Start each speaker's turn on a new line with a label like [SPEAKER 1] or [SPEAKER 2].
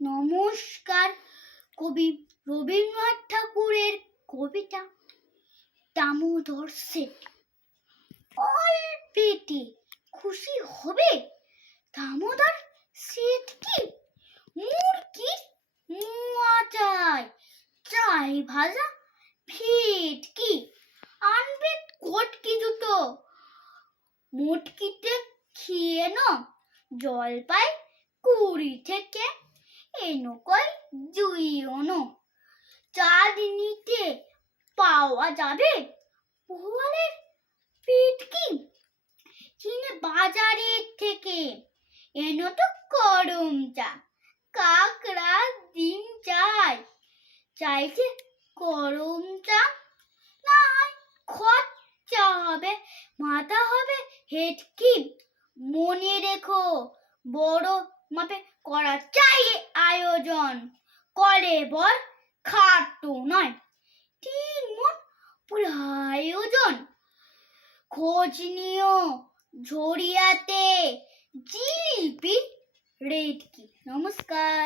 [SPEAKER 1] নমস্কার কবি রবীন্দ্রনাথ ঠাকুরের কবিতা দামোদর শেঠ অল্পেতে খুশি হবে? দামোদর শেঠ কি? মুরগি মুয়া চাই ভাজা ভেটকি। আনবে কটকি দুটো মুটকিতে খেয়ে ন জলপাই কুড়ি থেকে এনো কই? দুই অনো চাঁদনিতে পাওয়া যাবে? পোয়ালের পেটকি কিনে বাজারের থেকে এনো তো করম চা। কাকড়া দিন চাই চাইছে করম চা। না খরচা হবে, মাথা হবে হেটকি মনে রেখো, বড় মাপে করা চাই আয়োজন। করে বল খাটো নয়, তিন মন আয়োজন খোঁজ নিও ঝরিয়াতে, জিলিপি রেড কি নমস্কার।